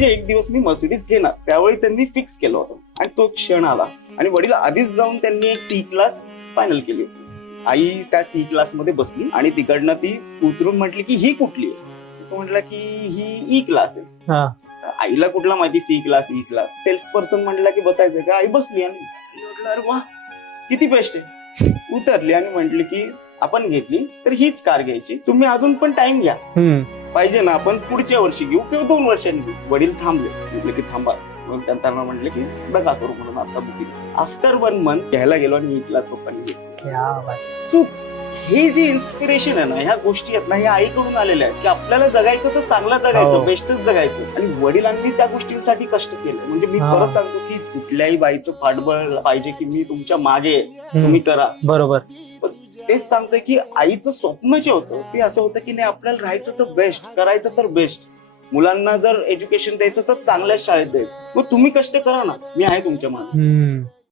एक दिवस मी मर्सिडीज घेणार, त्यावेळी त्यांनी फिक्स केलं होतं आणि तो क्षण आला आणि वडील आधीच जाऊन त्यांनी एक सी क्लास फायनल केली होती. आई त्या सी क्लास मध्ये बसली आणि तिकडनं ती उतरून म्हटली की ही कुठली आहे. तो म्हटला की ही ई क्लास आहे. आईला कुठला माहिती C class E class. Sales person म्हटला की बसायचं का, आई बसली आणि म्हटलं अरे वा किती बेस्ट आहे. उतरली आणि म्हटली की आपण घेतली तर हीच कार घ्यायची, तुम्ही अजून पण टाइम घ्या, पाहिजे ना आपण पुढच्या वर्षी घेऊ किंवा 2 वर्षांनी घेऊ. वडील थांबले, म्हटले की थांबा. मग त्यांना म्हटले की बघा करू म्हणून आता बुकिंग. आफ्टर 1 मंथ घ्यायला गेलो आणि ई क्लास पप्पांनी घेतली. सो हे जी इन्स्पिरेशन आहे ना, ह्या गोष्टी आहेत ना, ह्या आईकडून आलेल्या आहेत की आपल्याला जगायचं तर चांगलं जगायचं, बेस्टच जगायचं. आणि वडिलांनी त्या गोष्टींसाठी कष्ट केले. म्हणजे मी परत सांगतो की कुठल्याही बाईचं पाठबळ पाहिजे की मी तुमच्या मागे आहे, तुम्ही करा. बरोबर. तेच सांगतोय की आईचं स्वप्न जे होतं ते असं होतं की नाही आपल्याला राहायचं तर बेस्ट, करायचं तर बेस्ट, मुलांना जर एज्युकेशन द्यायचं तर चांगल्याच शाळेत द्यायचं. मग तुम्ही कष्ट करा ना, मी आहे तुमच्या मागे.